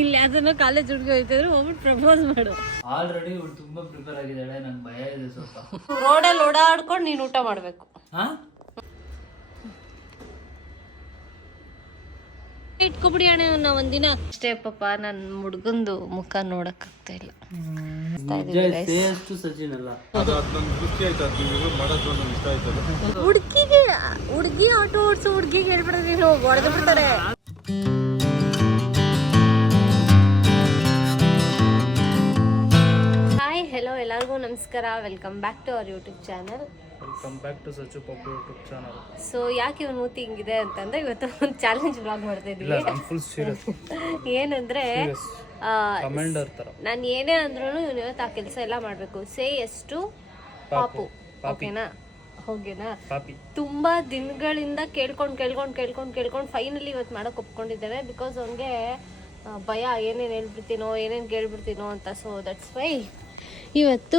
ಇಲ್ಲಿ ಅದನ್ನು ಕಾಲೇಜ್ ಹುಡುಗಿ ಹೋಯ್ತಿದ್ರು ಹೋಗ್ಬಿಟ್ಟು ಪ್ರಪೋಸ್ ಮಾಡು. ಆಲ್ರೆಡಿ ಇವಳು ತುಂಬಾ ಪ್ರಿಪೇರ್ ಆಗಿದ್ದಾಳೆ, ನಂಗೆ ಭಯ ಇದೆ ಸ್ವಲ್ಪ. ರೋಡಲ್ಲಿ ಓಡಾಡ್ಕೊಂಡು ನೀನು ಊಟ ಮಾಡ್ಬೇಕು. ಇಟ್ಕೊಬಿಡಿ ಅಣ್ಣ ನಾ ಒಂದಿನ ಅಷ್ಟೇ. ಪಾಪ ನನ್ನ ಹುಡ್ಗಂದು ಮುಖ ನೋಡಕ್ ಆಗ್ತಾ ಇಲ್ಲ. ಹುಡುಗಿ ಆಟೋ ಓಡಿಸು, ಹುಡುಗಿಗೆ ಹೇಳ್ಬಿಡ್ರಿ ಹೊಡೆದು ಬಿಡ್ತಾರೆ. ಹಾಯ್ ಹೆಲೋ ಎಲ್ಲರಿಗೂ ನಮಸ್ಕಾರ, welcome back to our YouTube channel. So ಯಾಕೆ ಇವನ್ ಮೂತಿ ಹಿಂಗಿದೆ ಅಂತಂದ್ರೆ ಇವತ್ತು ಒಂದು ಚಾಲೆಂಜ್ ವ್ಲಾಗ್ ಮಾಡ್ತಾ ಇದ್ದೀವಿ. ಏನಂದ್ರೆ ನಾನು ಏನೇ ಅಂದ್ರೂ ಇವನು ಇವತ್ತು ಆ ಕೆಲಸ ಎಲ್ಲ ಮಾಡ್ಬೇಕು. ಸೇ ಎಷ್ಟು ಪಾಪು, ಓಕೆನಾ? ಹೋಗೇನಾ? ತುಂಬಾ ದಿನಗಳಿಂದ ಕೇಳ್ಕೊಂಡು ಫೈನಲಿ ಇವತ್ತು ಮಾಡಕ್ ಒಪ್ಕೊಂಡಿದ್ದೇನೆ. ಬಿಕಾಸ್ ಅವ್ನಿಗೆ ಭಯ, ಏನೇನು ಹೇಳ್ಬಿಡ್ತೀನೋ ಏನೇನು ಕೇಳ್ಬಿಡ್ತೀನೋ ಅಂತ. ಸೊ ದಟ್ಸ್ ವೈ ಇವತ್ತು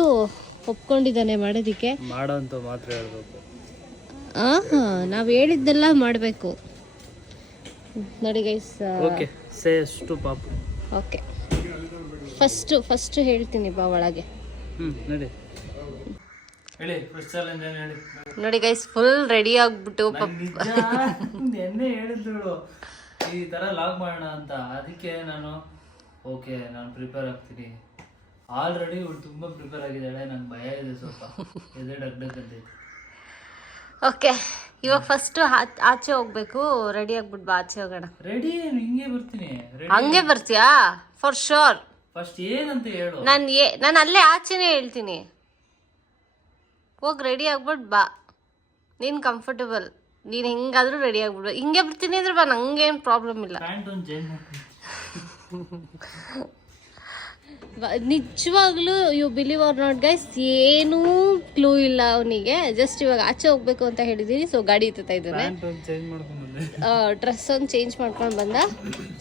ಒಪ್ಕೊಂಡಿದ್ದಾನೆ ಮಾಡೋದಿಕ್ಕೆ. ಮಾಡೋಂತ ಮಾತ್ರ ಹೇಳ್ಬೇಕು. ನಾವು ಹೇಳಿದ್ದೆಲ್ಲ ಮಾಡಬೇಕು ನೋಡಿ ಗೈಸ್. ಓಕೆ, ಸೇ ಎಷ್ಟು ಪಾಪು. ಓಕೆ, ಫಸ್ಟ್ ಹೇಳ್ತೀನಿ ಬಾ ಒಳಗೆ. ನಡಿ ಹೇಳಿ, ಫಸ್ಟ್ ಚಾಲೆಂಜ್ ಏನು ಹೇಳಿ. ನೋಡಿ ಗೈಸ್, ಫುಲ್ ರೆಡಿ ಆಗ್ಬಿಟ್ಟು ಎನ್ನೆ ಹೇಳಿದ್ರು ಈ ತರ ಲಾಗ್ ಮಾಡೋಣ ಅಂತ. ಅದಕ್ಕೆ ನಾನು ಪ್ರಿಪೇರ್ ಆಗ್ತೀನಿ. ಆಲ್ರೆಡಿ ಇವಳು ತುಂಬಾ ಪ್ರಿಪೇರ್ ಆಗಿದ್ದಾಳೆ, ನಂಗೆ ಭಯ ಇದೆ ಸ್ವಲ್ಪ. ಎದೆ ಡಗ್ಡಕ್ಕಂತೈತಿ. ಓಕೆ, ಇವಾಗ ಫಸ್ಟ್ ಆಚೆ ಹೋಗ್ಬೇಕು. ರೆಡಿ ಆಗ್ಬಿಟ್ಟು ಬಾ, ಆಚೆ ಹೋಗೋಣ. ರೆಡಿ ಹಿಂಗೆ ಬರ್ತೀನಿ. ಹಂಗೆ ಬರ್ತೀಯಾ? For sure. ಫಸ್ಟ್ ಏನಂತ ಹೇಳು. ನಾನು ಅಲ್ಲೇ ಆಚೆನೇ ಹೇಳ್ತೀನಿ. ಹೋಗಿ ರೆಡಿ ಆಗ್ಬಿಟ್ಟು ಬಾ. ನೀನು ಕಂಫರ್ಟಬಲ್, ನೀನು ಹೆಂಗಾದ್ರೂ ರೆಡಿ ಆಗ್ಬಿಡು. ಹಿಂಗೆ ಬರ್ತೀನಿ ಅಂದ್ರೆ ಬಾ, ನಂಗೇನು ಪ್ರಾಬ್ಲಮ್ ಇಲ್ಲ. ನಿಜವಾಗ್ಲೂ you believe or not guys, ಏನೂ ಕ್ಲೂ ಇಲ್ಲ ಅವನಿಗೆ. ಜಸ್ಟ್ ಇವಾಗ ಆಚೆ ಹೋಗ್ಬೇಕು ಅಂತ ಹೇಳಿದೀನಿ. ಸೊ ಗಾಡಿ ಇತ್ತಾ ಇದ್ದಾನೆ, ಡ್ರೆಸ್ ಒಂದು ಚೇಂಜ್ ಮಾಡ್ಕೊಂಡು ಬಂದ.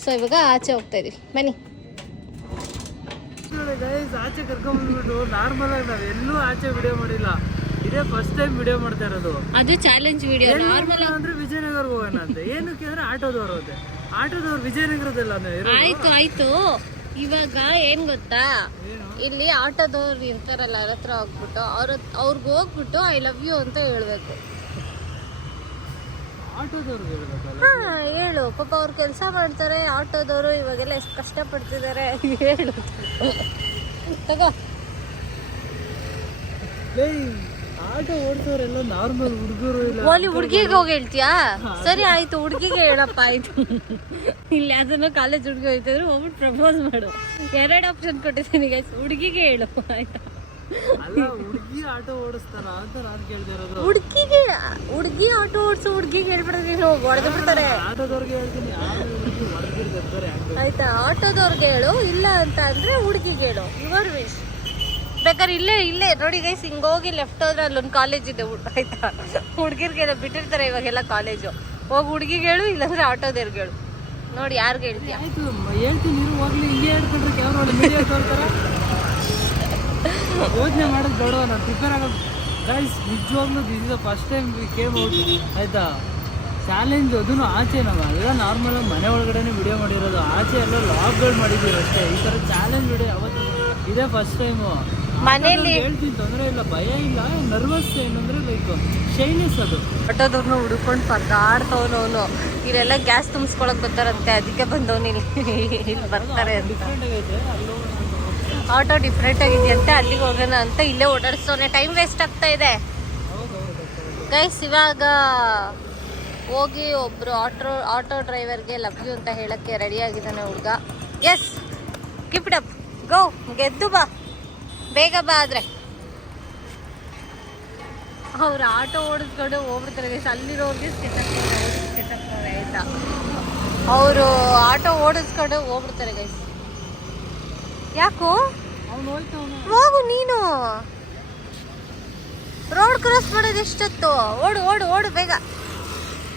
ಸೊ ಇವಾಗ ಆಚೆ ಹೋಗ್ತಾ ಇದೀವಿ, ಬನ್ನಿ. ಆಚೆ ಕರ್ಕೊಂಡ್ಬಂದ್ಬಿಟ್ಟು ನಾರ್ಮಲ್ ಆಗಿ ನಾವ್ ಎಲ್ಲೂ ಆಚೆ ವಿಡಿಯೋ ಮಾಡಿಲ್ಲ. ಇದೇ ಫಸ್ಟ್ ಟೈಮ್ ವಿಡಿಯೋ ಮಾಡ್ತಾ ಇರೋದು. ಅದು ಚಾಲೆಂಜ್ ವಿಡಿಯೋ. ನಾರ್ಮಲ್ ಅಂದ್ರೆ ವಿಜಯನಗರ ಹೋಗೋಣ ಅಂತ. ಏನಕ್ಕೆ ಅಂದ್ರೆ ಆಟೋದವ್ರು ಹೋದೆ. ಆಟೋದವ್ರು ವಿಜಯನಗರದಲ್ಲ. ಆಯ್ತು. ಇವಾಗ ಏನ್ ಗೊತ್ತಾ, ಇಲ್ಲಿ ಆಟೋದವ್ರು ಇರ್ತಾರಲ್ಲ, ಅವ್ರ ಹತ್ರ ಹೋಗ್ಬಿಟ್ಟು ಅವ್ರಿಗೆ ಹೋಗ್ಬಿಟ್ಟು ಐ ಲವ್ ಯು ಅಂತ ಹೇಳ್ಬೇಕು. ಹೇಳು ಪಾಪ, ಅವ್ರು ಕೆಲಸ ಮಾಡ್ತಾರೆ ಆಟೋದವರು. ಇವಾಗೆಲ್ಲ ಎಷ್ಟು ಕಷ್ಟಪಡ್ತಿದ್ದಾರೆ. ಹೇಳು ತಗೋ. ಆಟೋ ಓಡಿಸೋರೆಲ್ಲ ನಾರ್ಮಲ್ ಹುಡುಗರು. ಓಲಿ ಹುಡುಗಿಗೆ ಹೋಗಿ ಹೇಳ್ತೀಯಾ? ಸರಿ ಆಯ್ತು, ಹುಡುಗಿಗೆ ಹೇಳಪ್ಪ. ಆಯ್ತು, ಇಲ್ಲಿ ಅದನ್ನು ಕಾಲೇಜ್ ಹುಡುಗಿ ಹೋಯ್ತಿದ್ರು ಹೋಗ್ಬಿಟ್ಟು ಪ್ರಪೋಸ್ ಮಾಡು. 2 ಆಪ್ಷನ್ ಕೊಟ್ಟಿದ್ದೀನಿ ಗೈಸ್. ಹುಡುಗಿಗೆ ಹೇಳು ಆಯ್ತಾ? ಹುಡುಗಿ ಆಟೋ ಓಡಿಸ್ತಾರ ಅಂತ ನಾನು ಕೇಳ್ತಾ ಇರೋದು. ಹುಡುಗಿ ಆಟೋ ಓಡಿಸು, ಹುಡುಗಿಗೆ ಹೇಳ್ಬಿಡ್ರಿ, ಹೊಡೆದು ಬಿಡ್ತಾರೆ. ಆಟೋದವ್ರಿಗೆ ಹೇಳ್ತೀನಿ, ಆಯ್ತಾ? ಆಟೋದವ್ರಿಗೆ ಹೇಳು, ಇಲ್ಲ ಅಂತ ಅಂದ್ರೆ ಹುಡುಗಿಗೆ ಹೇಳು. Your wish. ಬೇಕಾದ್ರೆ ಇಲ್ಲೇ ನೋಡಿ ಗೈಸ್, ಹಿಂಗೋಗಿ ಲೆಫ್ಟ್ ಹೋದ್ರೆ ಅಲ್ಲೊಂದು ಕಾಲೇಜ್ ಇದೆ, ಆಯ್ತಾ? ಹುಡುಗಿರ್ಗೆಲ್ಲ ಬಿಟ್ಟಿರ್ತಾರೆ ಇವಾಗೆಲ್ಲ ಕಾಲೇಜು. ಹೋಗಿ ಹುಡುಗಿಗೆ ಹೇಳು, ಇಲ್ಲಾಂದ್ರೆ ಆಟೋದವ್ರಿಗೆ ಹೇಳು. ನೋಡಿ ಯಾರಿಗೆ ಹೇಳ್ತೀಯ? ಆಯ್ತು ಹೇಳ್ತೀನಿ, ಹೋಗ್ಲಿ. ಹಿಂಗೆ ಹೇಳ್ಕೊಂಡ್ರೆ ಕ್ಯಾಮ್ರಾ ಯೋಚನೆ ಮಾಡೋದು ಬೇಡ. ನಾನು ಪ್ರಿಪೇರ್ ಆಗೋದು ಗೈಸ್. ನಿಜವಾಗ್ಲೂ this is the first time we came out, ಆಯ್ತಾ? ಚಾಲೆಂಜ್ ಅದನ್ನು ಆಚೆ. ನಾವು ಎಲ್ಲ ನಾರ್ಮಲ್ ಆಗಿ ಮನೆ ಒಳಗಡೆನೆ ವಿಡಿಯೋ ಮಾಡಿರೋದು. ಆಚೆ ಎಲ್ಲ ಲಾಗ್ಗಳು ಮಾಡಿದ್ದೀವಿ ಅಷ್ಟೇ. ಈ ಥರ ಚಾಲೆಂಜ್ ವಿಡಿಯೋ ಅವತ್ತು ಇದೇ ಫಸ್ಟ್ ಟೈಮು. ಮನೇಲಿ ಹೇಳ್ತೀನಿ, ತೊಂದರೆ ಇಲ್ಲ, ಭಯ ಇಲ್ಲ. ನರ್ವಸ್ ಏನಂದ್ರೆ ಲೈಕ್ ಶೈನೆಸ್. ಅದು ಆಟೋದವ್ರನ್ನ ಹುಡ್ಕೊಂಡು ಪರದಾಡ್ತವನವನು. ಇಲ್ಲೆಲ್ಲ ಗ್ಯಾಸ್ ತುಂಬಿಸ್ಕೊಳಕ್ ಬರ್ತಾರಂತೆ, ಅದಕ್ಕೆ ಬಂದವನು ಇಲ್ಲಿ ಬರ್ತಾರೆ ಅಂತ. ಡಿಫ್ರೆಂಟ್ ಆಗೈತೆ. ಆಟೋ ಡಿಫ್ರೆಂಟ್ ಆಗಿದೆಯಂತೆ, ಅಲ್ಲಿಗೆ ಹೋಗೋಣ ಅಂತ ಇಲ್ಲೇ ಓಡಾಡಿಸ್ತವನೆ. ಟೈಮ್ ವೇಸ್ಟ್ ಆಗ್ತಾ ಇದೆ ಗೈಸ್. ಇವಾಗ ಹೋಗಿ ಒಬ್ರು ಆಟೋ ಡ್ರೈವರ್ಗೆ ಲವ್ ಯು ಅಂತ ಹೇಳಕ್ಕೆ ರೆಡಿ ಆಗಿದ್ದಾನೆ ಹುಡುಗ. ಎಸ್, ಕೀಪ್ ಇಟ್ ಅಪ್, ಗೋ, ಗೆದ್ದು ಬಾ, ಬೇಗ ಬಾ. ಆದ್ರೆ ಅವ್ರು ಆಟೋ ಓಡಿಸ್ಕೊಂಡು ಹೋಗ್ಬಿಡ್ತಾರೆ ಗೈಸ್. ಅಲ್ಲಿರೋರಿಗೆ ಸ್ಕೆಚಪ್ ಆಯ್ತಾ? ಅವರು ಆಟೋ ಓಡಿಸ್ಕೊಂಡು ಹೋಗ್ಬಿಡ್ತಾರೆ ಗೈಸ್. ಯಾಕೋ ಹೋಗು ನೀನು. ರೋಡ್ ಕ್ರಾಸ್ ಮಾಡೋದು ಎಷ್ಟೊತ್ತು? ಓಡು ಬೇಗ,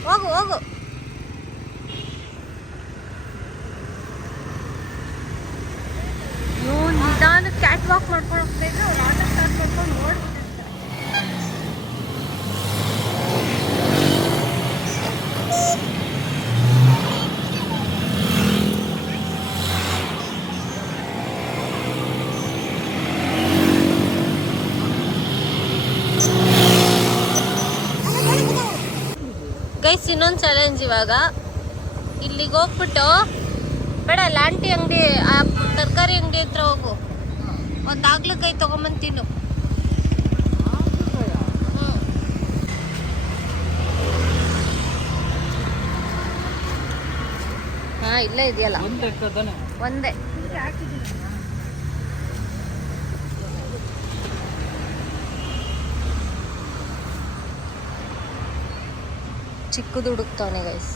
ಹೋಗು. ನಿಧಾನ ಕ್ಯಾಟ್ ವಾಕ್ ಮಾಡ್ಕೊಂಡು ಹೋಗ್ತಾ ಇದ್ರೆ ಅವ್ರು ಆಟೋ ಸ್ಟಾರ್ಟ್ ಮಾಡ್ಕೊಂಡು ಓಡ್ತಿರ್ತಾರೆ. ಗೈಸ್ ಇನ್ನೊಂದು ಚಾಲೆಂಜ್ ಇವಾಗ ಇಲ್ಲಿಗೆ ಹೋಗ್ಬಿಟ್ಟು ಬೇಡ ಲಾಂಟಿ ಅಂಗಡಿ ಆ ತರಕಾರಿ ಅಂಗಡಿ ಹತ್ರ ಹೋಗು, ಒಂದು ಆಗ್ಲಕಾಯಿ ತಗೊಂಬಂದು ತಿನ್ನು. ಹಾ ಇಲ್ಲೇ ಇದೆಯಲ್ಲ ಒಂದೇ. ಚಿಕ್ಕದು ಹುಡುಕ್ತಾವನೆ ಗೈಸ್.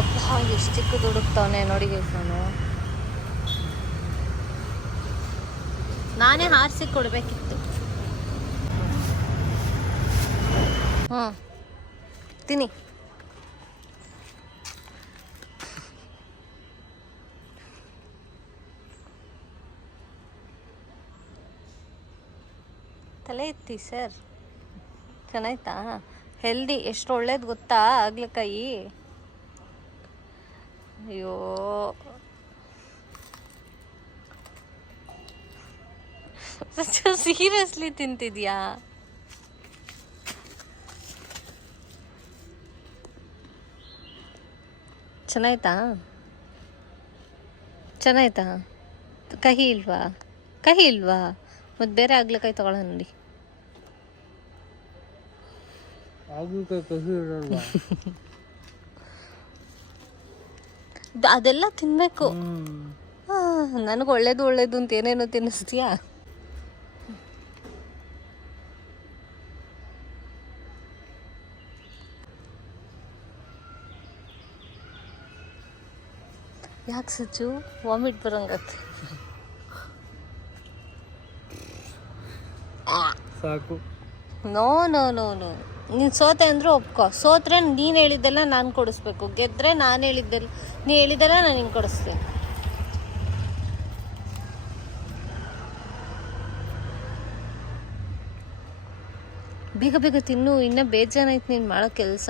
ಅಬ್ಬಾ ಎಷ್ಟು ಚಿಕ್ಕದು ಹುಡುಕ್ತಾವನೆ ನೋಡಿ ಗೈಸ್. ನಾನೇ ಹಾರಿಸಿ ಕೊಡ್ಬೇಕಿತ್ತು. ತಿನ್ನಿ. ತಲೆ ಎತ್ತಿ ಸರ್. ಚೆನ್ನಾಯ್ತಾ? ಹೆಲ್ದಿ, ಎಷ್ಟು ಒಳ್ಳೇದು ಗೊತ್ತಾ ಆಗ್ಲಕಾಯಿ. ಅಯ್ಯೋ ಸೀರಿಯಸ್ಲಿ ತಿಂತಿದ್ಯಾ? ಚೆನ್ನಾಯ್ತಾ? ಚೆನ್ನಾಯ್ತಾ? ಕಹಿ ಇಲ್ವಾ? ಕಹಿ ಇಲ್ವಾ? ಮತ್ತೆ ಬೇರೆ ಆಗ್ಲಕಾಯಿ ತಗೊಳ ನೋಡಿ. ಅದೆಲ್ಲ ತಿನ್ಬೇಕು. ನನಗೆ ಒಳ್ಳೇದು ಒಳ್ಳೇದು ಅಂತ ಏನೇನೋ ತಿನ್ನಿಸ್ತೀಯಾ? ಯಾಕೆ ಸಚ್ಚು ವಾಮಿಟ್ ಬರಂಗತ್ತೆ? ಸಾಕು. ನೋ ನೋ ನೋ ನೋ, ನೀನು ಸೋತೆ ಅಂದ್ರೆ ಒಪ್ಕೋ. ಸೋತ್ರೆ ನೀನು ಹೇಳಿದ್ದೆಲ್ಲ ನಾನು ಕೊಡಿಸ್ಬೇಕು, ಗೆದ್ರೆ ನಾನು ಹೇಳಿದ್ದೆಲ್ಲ ನೀ ಹೇಳಿದ್ದೆಲ್ಲ ನಾನು ನಿಂಗೆ ಕೊಡಿಸ್ತೀನಿ. ಬೇಗ ಬೇಗ ತಿನ್ನು, ಇನ್ನೂ ಬೇಜಾನಾಯ್ತು ನೀನು ಮಾಡೋ ಕೆಲಸ.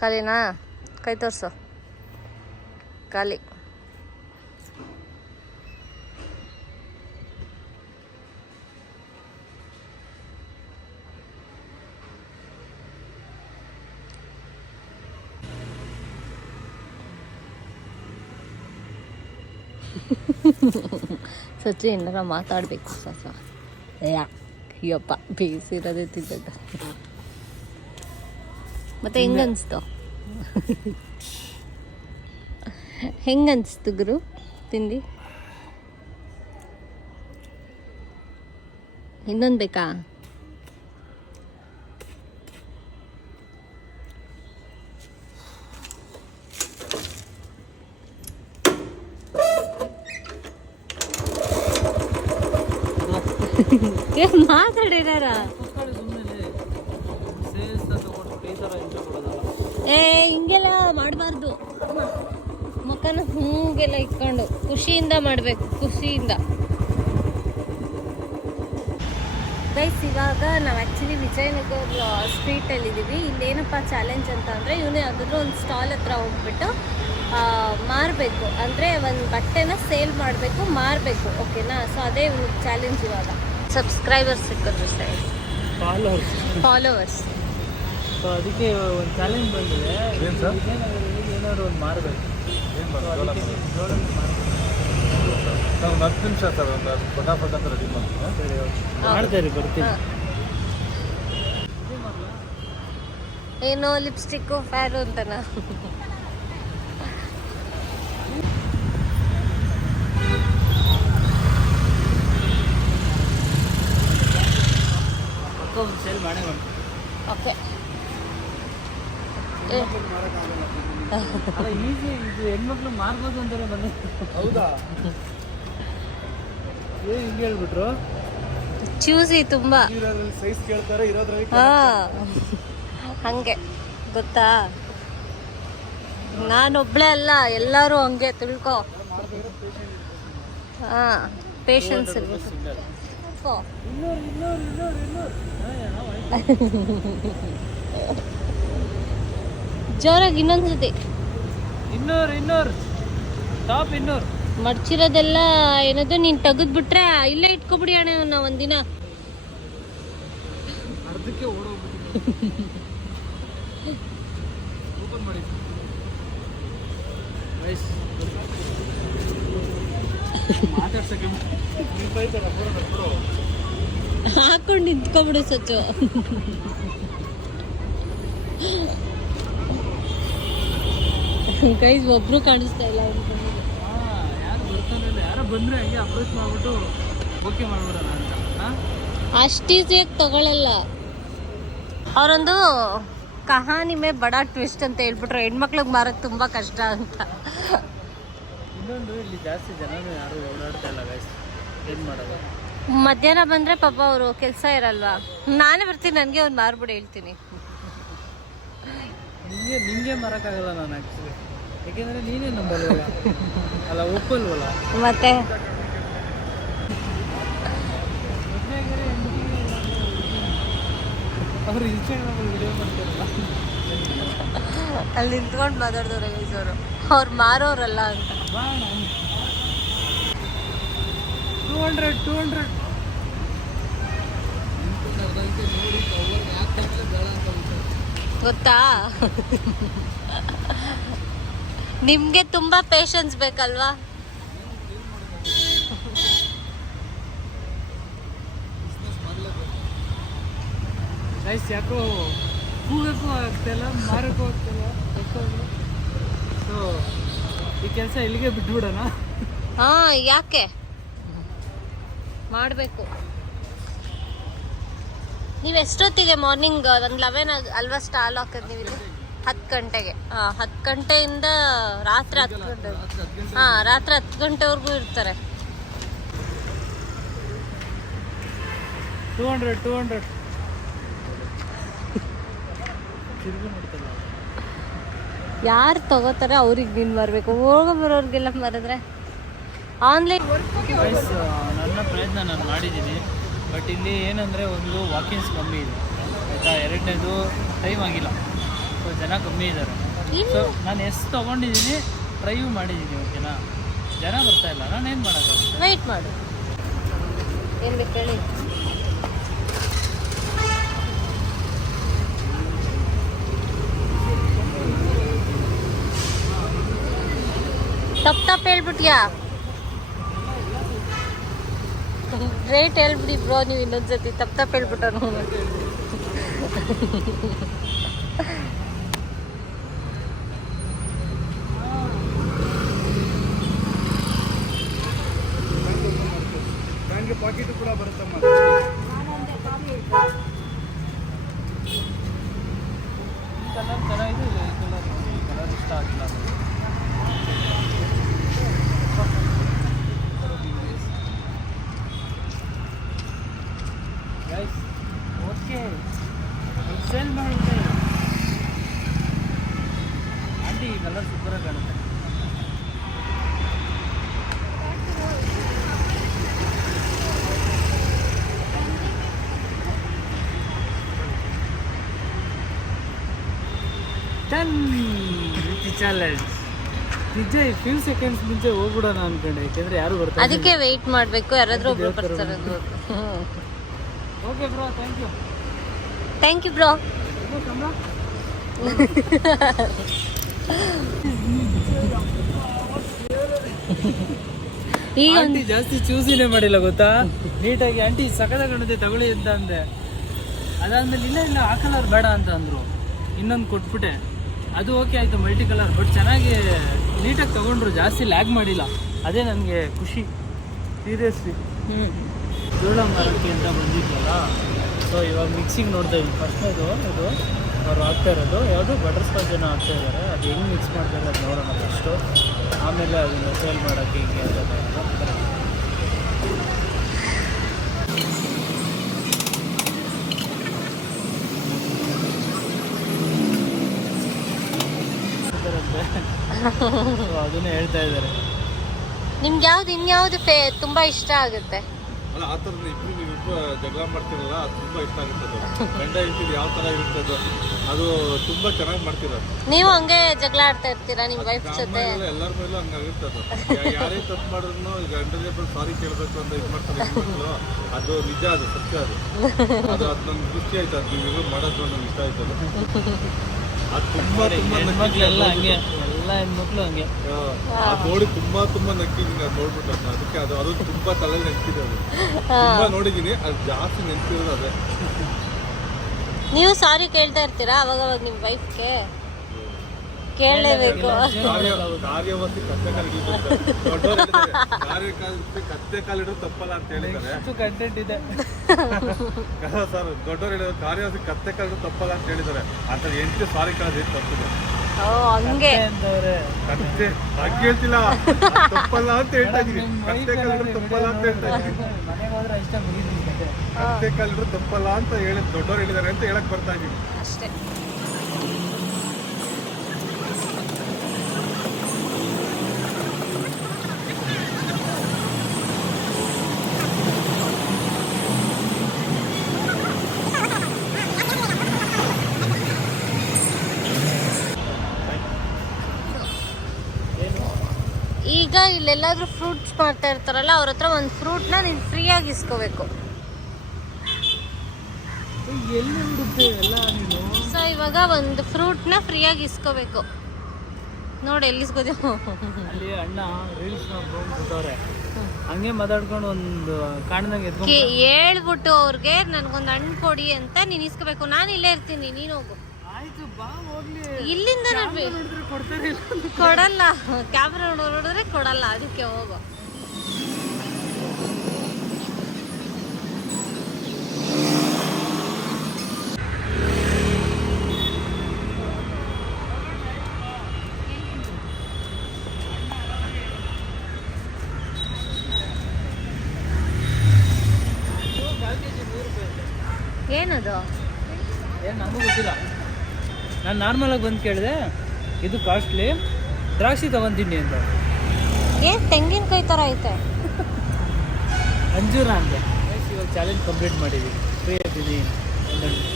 ಖಾಲಿನಾ? ಕೈ ತೋರಿಸು. ಖಾಲಿ. ಸಚ್ಚು ಏನಾರ ಮಾತಾಡಬೇಕು ಸಸ. ಅಯ್ಯಪ್ಪ ಬೇಯಿಸಿರೋದೇ ತಿಂದದ್ದು. ಮತ್ತೆ ಹೆಂಗನ್ಸ್ತು? ಹೆಂಗನ್ಸ್ತು ಗುರು ತಿಂದು? ಇನ್ನೊಂದು ಬೇಕಾ? ಮಾತಾಡಿದಾರ? ಏ ಹಿಂಗೆಲ್ಲ ಮಾಡಬಾರ್ದು. ಮುಖನ ಹೂಗೆಲ್ಲ ಇಟ್ಕೊಂಡು ಖುಷಿಯಿಂದ ಮಾಡಬೇಕು, ಖುಷಿಯಿಂದ. ಗೈಸ್ ಇವಾಗ ನಾವು ಆ್ಯಕ್ಚುಲಿ ವಿಜಯನಗರ ಸ್ಟ್ರೀಟಲ್ಲಿದ್ದೀವಿ. ಇಲ್ಲೇನಪ್ಪ ಚಾಲೆಂಜ್ ಅಂತ ಅಂದರೆ ಇವನು ಯಾವುದಾದ್ರೂ ಒಂದು ಸ್ಟಾಲ್ ಹತ್ರ ಹೋಗ್ಬಿಟ್ಟು ಮಾರಬೇಕು, ಅಂದರೆ ಒಂದು ಬಟ್ಟೆನ ಸೇಲ್ ಮಾಡಬೇಕು, ಮಾರಬೇಕು. ಓಕೆನಾ? ಸೊ ಅದೇ ಇವನು ಚಾಲೆಂಜ್. ಇವಾಗ ಸಬ್ಸ್ಕ್ರೈಬರ್ಸ್ ಸಿಕ್ಕಿದ್ರು ಸರ್, ಫಾಲೋವರ್ಸ್. ಸೊ ಅದಕ್ಕೆ ಒಂದು ಚಾಲೆಂಜ್ ಬಂದಿದೆ. ಏನಾದ್ರು ಒಂದು ಮಾರಬೇಕು. ನಾವು 10 ನಿಮಿಷ ಸರ್, ಒಂದು ಫಟಾಫಟ್ ಅಂತ ರೆಡಿ ಮಾಡ್ತೀನಿ. ಮಾಡ್ತಾರೆ, ಬರ್ತೀನಿ. ಏನೋ ಲಿಪ್ಸ್ಟಿಕ್ಕು ಫ್ಯಾರು ಅಂತನಾ? ಸೇಲ್ ಮಾಡೇ ಮಾಡ್ತೀವಿ. ಓಕೆ. ಈಸಿ ಇದು, ಹೆಣ್ಮಕ್ಳು ಮಾರ್ಬೋದು ಅಂತಾನೆ ಬಂದ. ಹೌದಾ? ಹಿಂಗೆ ಹೇಳ್ಬಿಟ್ರು. ಚೂಸಿ ತುಂಬಾ ಸೈಜ್ ಕೇಳ್ತಾರೆ, ಇರೋದ್ರಲ್ಲಿ ಹಂಗೆ ಗೊತ್ತಾ? ನಾನೊಬ್ಳೆ ಅಲ್ಲ, ಎಲ್ಲರೂ ಹಂಗೆ ತಿಳ್ಕೊ. ಹಾ, ಪೇಷನ್ಸ್ ಇರ್ಬೇಕು. ಜೋರಾಗಿ ಇನ್ನೊಂದ್ಸತಿ. 200 ಟಾಪ್ 200. ಮಡ್ಚಿರೋದೆಲ್ಲ ಏನದು ನೀನ್ ತೆಗೆದ್ಬಿಟ್ರೆ ಇಲ್ಲೇ ಇಟ್ಕೊಬಿಡಿ ಅಣ್ಣ ಅವ್ನ ಒಂದಿನ. ಅರ್ಧಕ್ಕೆ ಓಡೋಗ್ಬಿಟ್ಟು ಓಪನ್ ಮಾಡಿ. ಮಾತಾಡ್ಸಕ್ಕೆ ಹಾಕೊಂಡು ನಿಂತ್ಕೊಬಿಡು ಸಚ್ಚು. ಗೈಸ್ ಒಬ್ರು ಕಾಣಿಸ್ತಾ ಇಲ್ಲ. ಯಾರು ಬರ್ತಾನೆ, ಯಾರೋ ಬಂದ್ರೆ ಹಂಗೆ ಅಪ್ರೋಚ್ ಮಾಡ್ಬಿಟ್ಟು ಓಕೆ ಮಾಡ್ಬಿಡೋಣ ಅಂತ. ಅಷ್ಟು ಈಸಿಯಾಗಿ ತಗೊಳಲ್ಲ. ಅವರೊಂದು ಕಹಾನಿ ಮೇ ಬಡಾ ಟ್ವಿಸ್ಟ್ ಅಂತ ಹೇಳ್ಬಿಟ್ರು, ಹೆಣ್ಮಕ್ಳಿಗೆ ಮಾರೋದು ತುಂಬಾ ಕಷ್ಟ ಅಂತ. ಇನ್ನೊಂದು, ಇಲ್ಲಿ ಜಾಸ್ತಿ ಜನನು ಯಾರು ಓಡಾಡ್ತಾ ಇಲ್ಲ ಗೈಸ್, ಏನ್ ಮಾಡೋದು? ಮಧ್ಯಾಹ್ನ ಬಂದ್ರೆ ಪಾಪ ಅವರು ಕೆಲಸ ಇರಲ್ವಾ. ನಾನೇ ಬರ್ತೀನಿ, ನನಗೆ ಒಂದು ಮಾರ್ಬಿಡಿ ಹೇಳ್ತೀನಿ. ನಿಂಗೆ ಮರಕ್ಕಾಗಲ್ಲ ನಾನು ಆಕ್ಚುಲಿ, ಯಾಕೆಂದ್ರೆ ನೀನೇ ನಂಬಲ್ವಲ್ಲ ಅಲ್ಲ, ಒಪ್ಪಲ್ವಲ್ಲ. ಮತ್ತೆ ಅವ್ರು ಇನ್ಸ್ಟಾಗ್ರಾಮಲ್ಲಿ ವಿಡಿಯೋ ಮಾಡ್ತಾರಲ್ಲ, ಅಲ್ಲಿ ನಿಂತ್ಕೊಂಡು ಮಾತಾಡ್ದವ್ರೆ ಗೈಸ್ ಅವರು. ಅವ್ರು ಮಾರೋರಲ್ಲ ಅಂತ. 200 ಗೊತ್ತಾ? ನಿಮ್ಗೆ ತುಂಬಾ ಪೇಷನ್ಸ್ ಬೇಕಲ್ವಾ? ಗೈಸ್ ಯಾಕೋ ಕೂಗಕ್ಕೂ ಆಗ್ತಾಯಿಲ್ಲ, ಮಾರಕ್ಕೂ ಆಗ್ತಾಯಿಲ್ಲ. ಸೊ ಈ ಕೆಲಸ ಇಲ್ಲಿಗೆ ಬಿಟ್ಬಿಡೋಣ. ಹಾ, ಯಾಕೆ ಮಾಡಬೇಕು? ನೀವು ಎಷ್ಟೊತ್ತಿಗೆ ಮಾರ್ನಿಂಗ್ ಒಂದು 11 ಅಲ್ವಾ ಸ್ಟಾಲ್ ಹಾಕೋದು ನೀವು ಇಲ್ಲಿ? 10 ಗಂಟೆಗೆ. 10 ಗಂಟೆಯಿಂದ ರಾತ್ರಿ 10 ಗಂಟೆ. ರಾತ್ರಿ 10 ಗಂಟೆವರೆಗೂ ಇರ್ತಾರೆ. 200 ಯಾರು ತಗೋತಾರೆ ಅವ್ರಿಗೆ ನೀನು ಮಾರಬೇಕು. ಹೋಗೋ ಬರೋರಿಗೆಲ್ಲ ಮಾರಿದ್ರೆ ಆನ್ಲೈನ್. ನನ್ನ ಪ್ರಯತ್ನ ನಾನು ಮಾಡಿದ್ದೀನಿ, ಬಟ್ ಇಲ್ಲಿ ಏನಂದರೆ ಒಂದು ವಾಕಿನ್ಸ್ ಕಮ್ಮಿ ಇದೆ ಆಯಿತಾ. ಎರಡನೇದು ಟೈಮ್ ಆಗಿಲ್ಲ, ಸೊ ಜನ ಕಮ್ಮಿ ಇದ್ದಾರೆ. ಸೊ ನಾನು ಎಷ್ಟು ತೊಗೊಂಡಿದ್ದೀನಿ, ಟ್ರೈವ್ ಮಾಡಿದ್ದೀನಿ, ಓಕೆನಾ. ಜನ ಬರ್ತಾ ಇಲ್ಲ, ನಾನು ಏನು ಮಾಡೋಕ್ಕಾಗುತ್ತೆ? ವೆಯ್ಟ್ ಮಾಡು. ಏನು ಬೇಕು ಹೇಳಿ? ತಪ್ಪು ಹೇಳ್ಬಿಟ್ಯಾ? ರೇಟ್ ಹೇಳ್ಬಿಡಿ ಬ್ರೋ ನೀವು ಇನ್ನೊಂದ್ಸತಿ. ತಪ್ಪು ಹೇಳ್ಬಿಟ್ಟ ನೋಡಿ. ಪಾಕೆಟ್ ಕೂಡ ಬರುತ್ತಮ್ಮ. ಕಲರ್ ಚೆನ್ನಾಗಿದೆ, ಈ ಕಲರ್ ಇಷ್ಟ ಆಗಿಲ್ಲ. ಓಕೆ, ಸೇಲ್ ಮಾಡುತ್ತೆ ಆಂಟಿ. ಈ ಕಲರ್ ಸೂಪರಾಗಿ ಕಾಣುತ್ತೆ. Done with challenge. ನಿಜ ಫ್ಯೂ ಸೆಕೆಂಡ್ಸ್ ಮುಂಚೆ ಹೋಗ್ಬಿಡೋಣ ಅನ್ಕೊಂಡೆ, ಯಾಕೆಂದ್ರೆ ಯಾರು ಬರ್ತಾರೆ. ಅದಕ್ಕೆ ವೆಯ್ಟ್ ಮಾಡಬೇಕು, ಯಾರಾದ್ರೂ ಒಬ್ರು ಬರ್ತಾರೆ. Okay bro, thank you. Thank you bro. ಈಗ ಆಂಟಿ ಜಾಸ್ತಿ ಚೂಸಿನೇ ಮಾಡಿಲ್ಲ ಗೊತ್ತಾ. ನೀಟಾಗಿ ಆಂಟಿ ಸಕದಾಗ ಕಾಣುತ್ತೆ ತಗೊಳ್ಳಿ ಅಂತ ಅಂದೆ. ಅದಾದ್ಮೇಲೆ ಇಲ್ಲ ಆ ಕಲರ್ ಬೇಡ ಅಂತ ಅಂದರು. ಇನ್ನೊಂದು ಕೊಟ್ಬಿಟ್ಟೆ, ಅದು ಓಕೆ ಆಯಿತು, ಮಲ್ಟಿ ಕಲರ್. ಬಟ್ ಚೆನ್ನಾಗಿ ನೀಟಾಗಿ ತೊಗೊಂಡ್ರು, ಜಾಸ್ತಿ ಲ್ಯಾಗ್ ಮಾಡಿಲ್ಲ. ಅದೇ ನನಗೆ ಖುಷಿ, ಸೀರಿಯಸ್ಲಿ. ಜೋಳ ಮಾರೋಕ್ಕೆ ಅಂತ ಬಂದಿದ್ವಲ್ಲ, ಸೊ ಇವಾಗ ಮಿಕ್ಸಿಂಗ್ ನೋಡ್ತಾ ಇದ್ವಿ. ಫಸ್ಟ್ನೇದು ಇದು ಅವ್ರು ಹಾಕ್ತಾ ಇರೋದು ಯಾವುದು ಬಟರ್ ಸ್ಕಾಚ್ ಏನೋ ಹಾಕ್ತಾ ಇದ್ದಾರೆ. ಅದು ಹೆಂಗೆ ಮಿಕ್ಸ್ ಮಾಡ್ತಾರೆ ಅದು ನೋಡೋಣ ಫಸ್ಟು, ಆಮೇಲೆ ಅದನ್ನು ಸೇಲ್ ಮಾಡೋಕ್ಕೆ ಹಿಂಗೆ ಅಂತ. ಸೊ ಅದನ್ನೇ ಹೇಳ್ತಾ ಇದ್ದಾರೆ. ನಿಮ್ಗೆ ಯಾವ್ದು ಇನ್ಯಾವ್ದು ತುಂಬಾ ಇಷ್ಟ ಆಗುತ್ತೆ? ಅಲ್ಲ ಆ ಥರ ಇಬ್ರು ಜಗಳ ಮಾಡ್ತಿರಲ್ಲ ಅದು ತುಂಬಾ ಇಷ್ಟ ಆಗುತ್ತೆ. ಅದು ಗಂಡ ಹೆಂಡತಿ ಯಾವ ಥರ ಇರುತ್ತೆ ಅದು ತುಂಬಾ ಚೆನ್ನಾಗಿ ಮಾಡ್ತಿರೋದು. ನೀವು ಹಂಗೆ ಜಗಳ ಆಡ್ತಾ ಇರ್ತೀರಾ ನಿಮ್ಮ ವೈಫ್ ಜೊತೆ? ಎಲ್ಲರ ಮೇಲೂ ಹಂಗಾಗುತ್ತೆ ಅದು. ಯಾರೇ ತಪ್ಪು ಮಾಡಿದ್ರು ಗಂಡನೇ ಸಾರಿ ಕೇಳಬೇಕು ಅಂತ ಇದು ಮಾಡ್ತಾರೆ ಹೆಣ್ಮಕ್ಳು. ಅದು ನಿಜ, ಅದು ಸತ್ಯ. ಅದು ನಂಗೆ ಖುಷಿ ಆಯ್ತು. ಅದು ನೀವು ಮಾಡೋದು ನಂಗೆ ಇಷ್ಟ ಆಯ್ತು. ಅದು ತುಂಬಾ ಹೆಣ್ಮಕ್ಳೆಲ್ಲ ಹಂಗೆ, ಎಲ್ಲ ಹೆಣ್ಮಕ್ಳು ಹಂಗೆ. ಅದು ನೋಡಿ ತುಂಬಾ ನಕ್ಕಿದ್ದೀನಿ. ಅದು ನೋಡ್ಬಿಟ್ಟು ಅದಕ್ಕೆ ಅದು ತುಂಬಾ ತಲೆ ನೆನ್ಪಿದೆ. ಅದು ತುಂಬಾ ನೋಡಿದೀನಿ. ಅದು ಜಾಸ್ತಿ ನೆನ್ಪಿರೋದು ಅದೇ. ನೀವು ಸಾರಿ ಕೇಳ್ತಾ ಇರ್ತೀರಾ ಅವಾಗ ನಿಮ್ಮ ವೈಫ್ಗೆ? ಕೇಳಲೇಬೇಕು. ಕಾರ್ಯವಸ್ತು ಕತ್ತೆ ಕಾಲಿಡಿದ್ರೆ ಕತ್ತೆ ಕಾಲಿಡೋದು ತಪ್ಪಲ್ಲ ಅಂತ ಹೇಳಿದ್ದಾರೆ. ಎಷ್ಟು ಕಂಟೆಂಟ್ ಇದೆ ಸರ್. ದೊಡ್ಡವ್ರು ಹೇಳಿದ್ರು ಕಾರ್ಯವಸ್ತು ಕತ್ತೆ ಕಾಲಿಡೋದು ತಪ್ಪಲ್ಲ ಅಂತ ಹೇಳಿದ್ದಾರೆ. ಅಂತ ಎಂಟು ಸಾರಿ ಕಾಲದ ಏನು ತಪ್ಪಿದೆ? ಹಂಗೆ ಅಂತವ್ರೆ. ಕತ್ತೆ ಹಾಗೆ ಹೇಳ್ತಿಲ್ಲ, ತಪ್ಪಲ್ಲ ಅಂತ ಹೇಳ್ತಾ ಇದೀನಿ. ಕತ್ತೆ ಕಾಲಿಡೋದು ತಪ್ಪಲ್ಲ ಅಂತ ಹೇಳ್ತಾ ಇದೀನಿ. ಮನೆಗೆ ಹೋದ್ರೆ ಇಷ್ಟ ಮುಗಿದೀನಿ ಕತೆ. ಕತ್ತೆ ಕಾಲಿಡೋದು ತಪ್ಪಲ್ಲ ಅಂತ ಹೇಳಿ ದೊಡ್ಡವ್ರು ಹೇಳಿದ್ದಾರೆ ಅಂತ ಹೇಳಕ್ ಬರ್ತಾ ಇದೀನಿ ಅಷ್ಟೇ. ಈಗ ಇಲ್ಲೆಲ್ಲಾದ್ರೂ ಫ್ರೂಟ್ಸ್ ಮಾಡ್ತಾ ಇರ್ತಾರಲ್ಲ, ಅವ್ರ ಹತ್ರ ಒಂದು ಫ್ರೂಟ್ನ ನೀನು ಫ್ರೀಯಾಗಿ ಇಸ್ಕೋಬೇಕು. ಎಲ್ಲಿ ಹುಡುಕ್ತೆ ಎಲ್ಲ ನೀನು? ಸೊ ಇವಾಗ ಒಂದು ಫ್ರೂಟ್ನ ಫ್ರೀಯಾಗಿ ಇಸ್ಕೋಬೇಕು. ನೋಡಿ ಎಲ್ಲಿ ಇಸ್ಕೋದೇವು? ಅಲ್ಲಿ ಅಣ್ಣ ರೀಲ್ಸ್ ಕೊಟ್ಟವ್ರೆ, ಹಂಗೆ ಮಾತಾಡ್ಕೊಂಡು ಒಂದು ಕಾಣ್ದಂಗೆ ಎತ್ಕೊಂಡು ಹೇಳ್ಬಿಟ್ಟು ಅವ್ರಿಗೆ ನನಗೊಂದು ಹಣ್ಣು ಕೊಡಿ ಅಂತ ನೀನು ಇಸ್ಕೋಬೇಕು. ನಾನು ಇಲ್ಲೇ ಇರ್ತೀನಿ, ನೀನು ಹೋಗು. ಆಯ್ತು ಬಾ ಹೋಗ್ಲಿ. ಇಲ್ಲಿಂದ ಕೊಡ್ತಾರೆ ಕೊಡಲ್ಲ, ಕ್ಯಾಮ್ರಾ ನೋಡಿದ್ರೆ ಕೊಡಲ್ಲ, ಅದಕ್ಕೆ ಹೋಗು. ಏನದು? ಏನು ನನಗೂ ಗೊತ್ತಿಲ್ಲ. ನಾನು ನಾರ್ಮಲಾಗಿ ಬಂದು ಕೇಳಿದೆ, ಇದು ಕಾಸ್ಟ್ಲಿ, ದ್ರಾಕ್ಷಿ ತಗೊಂತೀನಿ ಅಂತ. ಏನು ತೆಂಗಿನಕಾಯಿ ಥರ ಐತೆ? ಅಂಜೂರ ಅಂದೆ. ಇವಾಗ ಚಾಲೆಂಜ್ ಕಂಪ್ಲೀಟ್ ಮಾಡಿದ್ದೀವಿ, ಫ್ರೀ ಆಗ್ತೀನಿ.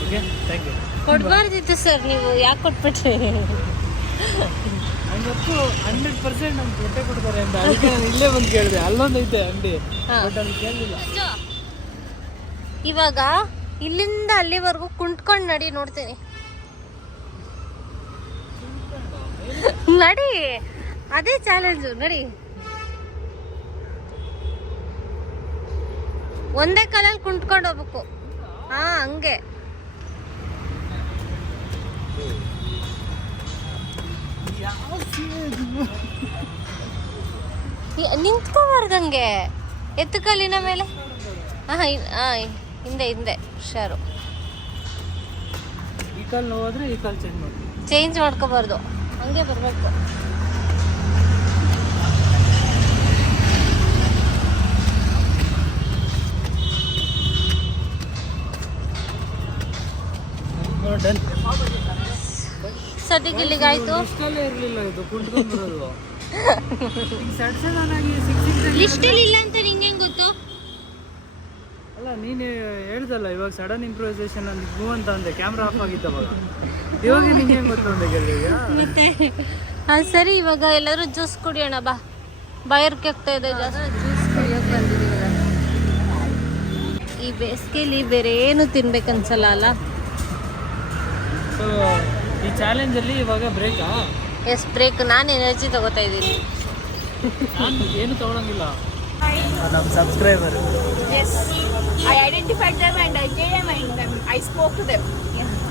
Okay, thank you. ಕೊಡಬಾರ್ದಿತ್ತು ಸರ್, ನೀವು ಯಾಕೆ ಕೊಟ್ಬಿಟ್ರಿ? ಹಂಗತ್ತು 100% ನಮ್ಗೆ ಕೊಟ್ಟೆ ಕೊಡ್ತಾರೆ ಅಂತ, ಅದಕ್ಕೆ ನಾನು ಇಲ್ಲೇ ಬಂದು ಕೇಳಿದೆ. ಅಲ್ಲೊಂದು ಐತೆ ಅಂಗಡಿ, ಬಟ್ ಅಲ್ಲಿ ಕೇಳಲಿಲ್ಲ. ಇವಾಗ ಇಲ್ಲಿಂದ ಅಲ್ಲಿವರೆಗೂ ಕುಂಟ್ಕೊಂಡು ನಡಿ, ನೋಡ್ತೀನಿ. ನಡಿ, ಅದೇ ಚಾಲೆಂಜು, ನಡಿ. ಒಂದೇ ಕಾಲಲ್ಲಿ ಕುಂಟ್ಕೊಂಡು ಹೋಗ್ಬೇಕು. ಹಾ, ಹಂಗೆ ನಿಂತ್ಕೋಬಾರ್ದಂಗೆ, ಎತ್ತು ಕಾಲಿನ ಮೇಲೆ. ಹಿಂದೆ ಹುಷಾರು. ಈ ಕಾಲು ನೋವಾದ್ರೆ ಈ ಕಾಲು ಚೇಂಜ್ ಮಾಡಿ, ಚೇಂಜ್ ಮಾಡ್ಕೋಬಾರ್ದು, ಹಂಗೆ ಬರಬೇಕು. ಡನ್. ಸದ್ಯಕ್ಕೆ ಇಲ್ಲಿಗಾಯ್ತು. ಇಷ್ಟಲ್ಲೇ ಇರಲಿಲ್ಲ ಇದು ಕುಂಟ್ಕೊಂಡು ಬರೋದು. ಲಿಸ್ಟಲ್ಲಿ ಇಲ್ಲ ಅಂತ ನಿಂಗೆ ಹೆಂಗ್ ಗೊತ್ತು? ಅಲ್ಲ ನೀನು ಹೇಳ್ದಲ್ಲ ಇವಾಗ ಸಡನ್ ಇಂಪ್ರೂವೈಸೇಷನ್ ಅಂತ ಗೋ ಅಂತ ಅಂದೆ, ಕ್ಯಾಮ್ರಾ ಆಫ್ ಆಗಿದ್ದವಾಗ. ಇವಾಗ ನಿಂಗೆ ಹೆಂಗೆ ಗೊತ್ತು ಅಂದೆ ಗೆಲ್ದಿಗ? ಮತ್ತೆ ಸರಿ, ಇವಾಗ ಎಲ್ಲರೂ ಜ್ಯೂಸ್ ಕುಡಿಯೋಣ ಬಾ. ಬಾಯರ್ಕೆ ಆಗ್ತಾ ಇದೆ, ಜ್ಯೂಸ್ ಕುಡಿಯೋಕೆ ಬಂದಿದ್ದೀವಿ. ಈ ಬೇಸಿಗೆಲಿ ಬೇರೆ ಏನು ತಿನ್ಬೇಕನ್ಸಲ್ಲ ಅಲ್ಲ. ಸೊ ಈ ಚಾಲೆಂಜಲ್ಲಿ ಇವಾಗ ಬ್ರೇಕಾ? Yes, break. ನಾನು ಎನರ್ಜಿ ತಗೋತಾ ಇದ್ದೀನಿ. ನಾನು ಏನು ತಗೊಳಂಗಿಲ್ಲ. ನಮ್ಮ subscriber. Yes, I identified them and I came and I spoke to them.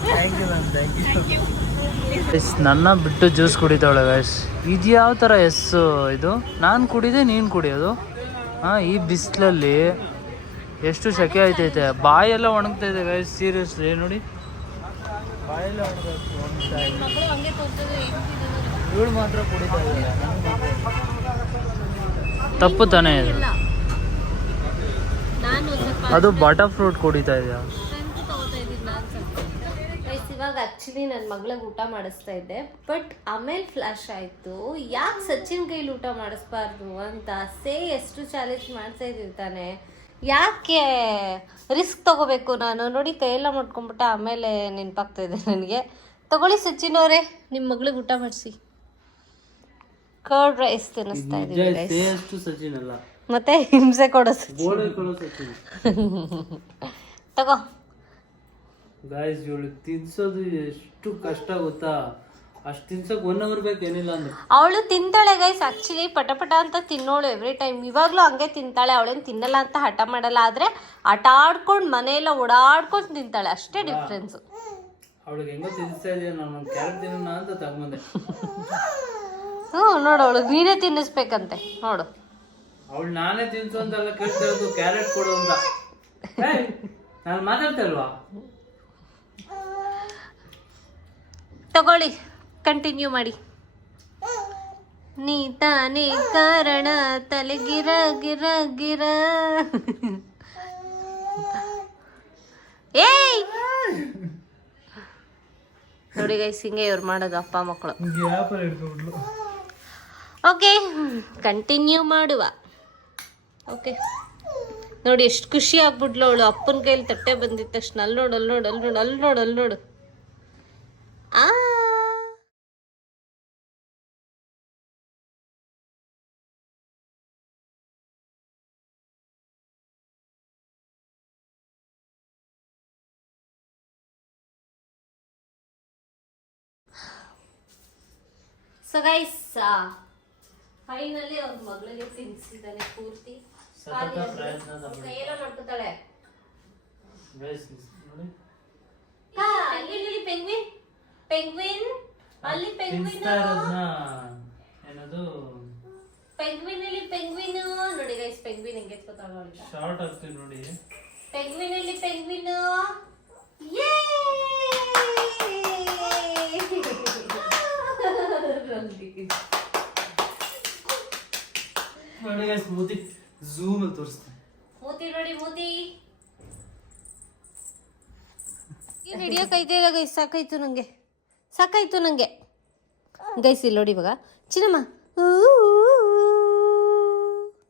Thank you ma'am, thank you. Thank you. ನನ್ನ ಬಿಟ್ಟು ಜ್ಯೂಸ್ ಕುಡಿತಾವಳೆ ಗೈಸ್. ಇದು ಯಾವ ಥರ ಇದು? ನಾನು ಕುಡಿದೆ, ನೀನು ಕುಡಿಯೋದು? ಹಾಂ, ಈ ಬಿಸಿಲಲ್ಲಿ ಎಷ್ಟು ಸೆಕೆ ಆಯ್ತೈತೆ, ಬಾಯೆಲ್ಲ ಒಣಗ್ತೈತೆ ಗೈಸ್. ಸೀರಿಯಸ್ಲಿ ನೋಡಿ, ಬಾಯೆಲ್ಲ ಒಣಗ್ತಾ ಇದೆ. ಇವಳು ಮಾತ್ರ ಕುಡಿತಾ ಇದ್ದಾಳೆ, ತಪ್ಪು ತಾನೇ ಇದು? ಅದು ಬಟರ್ ಫ್ರೂಟ್ ಕುಡಿತಾ ಇದೆಯಾ? ಇವಾಗ ಆ್ಯಕ್ಚುಲಿ ನನ್ನ ಮಗಳಿಗೆ ಊಟ ಮಾಡಿಸ್ತಾ ಇದ್ದೆ, ಬಟ್ ಆಮೇಲೆ ಫ್ಲ್ಯಾಶ್ ಆಯಿತು ಯಾಕೆ ಸಚಿನ್ ಕೈಲಿ ಊಟ ಮಾಡಿಸ್ಬಾರ್ದು ಅಂತ. ಎಷ್ಟು ಚಾಲೆಂಜ್ ಮಾಡ್ತಾ ಇದ್ದೀವಿ ತಾನೆ, ಯಾಕೆ ರಿಸ್ಕ್ ತೊಗೋಬೇಕು ನಾನು. ನೋಡಿ ಕೈಯೆಲ್ಲ ಮಾಡ್ಕೊಂಬಿಟ್ಟೆ, ಆಮೇಲೆ ನೆನಪಾಗ್ತಾ ಇದೆ ನನಗೆ. ತಗೊಳ್ಳಿ ಸಚಿನ್ ಅವರೇ, ನಿಮ್ಮ ಮಗಳಿಗೆ ಊಟ ಮಾಡಿಸಿ. ಕರ್ಡ್ ರೈಸ್ ತಿನ್ನಿಸ್ತಾ ಇದ್ದೀವಿ ಅಷ್ಟು ಸಚಿನ್ ಅಲ್ಲ, ಮತ್ತೆ ಹಿಂಸೆ ಕೊಡೋ ಗೋಡೆ ಕೊಡೋ ಸಚಿನ್. ತಗೋ ಗಾಯ್ಸ್, ಇವಳು ತಿನ್ಸೋದು ಎಷ್ಟು ಕಷ್ಟ ಗೊತ್ತಾ. ಅಷ್ಟು ತಿನ್ಸೋಕೆ 1 hour ಬೇಕು ಏನಿಲ್ಲ ಅಂದ್ರೆ. ಅವಳು ತಿಂತಾಳೆ ಗೈಸ್, ಆಕ್ಚುಲಿ ಪಟ ಅಂತ ತಿನ್ನೋಳು ಎವ್ರಿ ಟೈಮ್. ಇವಾಗಲೂ ಹಂಗೆ ತಿಂತಾಳೆ, ಅವಳೇನು ತಿನ್ನಲ್ಲ ಅಂತ ಹಠ ಮಾಡಲ್ಲ. ಆದರೆ ಆಟ ಆಡ್ಕೊಂಡು ಮನೆಯೆಲ್ಲ ಓಡಾಡ್ಕೊಂಡು ತಿಂತಾಳೆ, ಅಷ್ಟೇ ಡಿಫ್ರೆನ್ಸು. ಅವಳಿಗೆ ಹೆಂಗೋ ತಿನ್ನಿಸ್ತಾ ಇದೆಯಾ, ನಾನು ಕ್ಯಾರೆಟ್ ತಿನ್ನೋಣ ಅಂತ ತಗೊಂಬಂದೆ. ನೋಡು, ಅವಳು ನೀನೇ ತಿನ್ನಿಸ್ಬೇಕಂತೆ ನೋಡು. ಅವಳು ನಾನೇ ತಿನ್ಸು ಅಂತೆಲ್ಲ ಕೇಳ್ತಾ ಇರೋದು, ಕ್ಯಾರೆಟ್ ಕೊಡು ಅಂತ. ನಾನು ಮಾತಾಡ್ತಾ ಇಲ್ವಾ? ತಗೊಳ್ಳಿ, ಕಂಟಿನ್ಯೂ ಮಾಡಿ. ನೀ ತಾನೇ ಕಾರಣ ತಲೆ ಗಿರ ಗಿರ ಗಿರ. ಏಯ್ ನೋಡಿ ಗೈಸ್, ಹಿಂಗೆ ಇವ್ರು ಮಾಡೋದು ಅಪ್ಪ ಮಕ್ಕಳು. ಓಕೆ, ಕಂಟಿನ್ಯೂ ಮಾಡುವ. ಓಕೆ ನೋಡಿ, ಎಷ್ಟು ಖುಷಿ ಆಗ್ಬಿಡ್ಲು ಅವಳು. ಅಪ್ಪನ ಕೈಲಿ ತಟ್ಟೆ ಬಂದಿದ್ದ ತಕ್ಷಣ ಅಲ್ಲಿ ನೋಡು, ಅಲ್ಲಿ ನೋಡು, ಅಲ್ಲಿ ನೋಡು, ಅಲ್ಲಿ ನೋಡು, ಅಲ್ಲಿ ನೋಡು. ಆ ಸೊ ಗೈಸ್, ಫೈನಲಿ ಅವ್ರ ಮಗಳಿಗೆ ತಿನ್ಸಿದ್ದಾನೆ ಪೂರ್ತಿ. ಕೈಯೆಲ್ಲ ಮಾಡ್ಕೊತಾಳೆ. ಅಲ್ಲಿ ಪೆಂಗ್ವಿನ್, ಪೆಂಗ್ವಿನ್ ಅಲ್ಲಿ ಪೆಂಗ್ವಿನ್, ಏನದು ಪೆಂಗ್ವಿನ್ ಅಲ್ಲಿ ಪೆಂಗ್ವಿನ್. ನೋಡಿ ಗೈಸ್, ಪೆಂಗ್ವಿನ್ ಹೆಂಗೆ ಎತ್ಕೊತಾಳ. ಶಾರ್ಟ್ ಆಗ್ತೀವಿ ನೋಡಿ. ಪೆಂಗ್ವಿನ್ ಅಲ್ಲಿ ಪೆಂಗ್ವಿನ್. ನೋಡಿ ಗೈಸ್, ಮೂತಿ ಝೂಮ್ ಅಲ್ಲಿ ತೋರಿಸ್ತೀನಿ. ಮೂತಿ ನೋಡಿ, ಮೂತಿ ಏನು ಹಿಡಿಯೋಕೈತಿಲ್ಲ ಗೈಸ್. ಸಾಕಾಯ್ತು ನನಗೆ, ಸಾಕಾಯ್ತು ನನಗೆ ಗೈಸ್. ಇಲ್ಲಿ ನೋಡಿ ಇವಾಗ ಚಿನ್ನಮ್ಮ,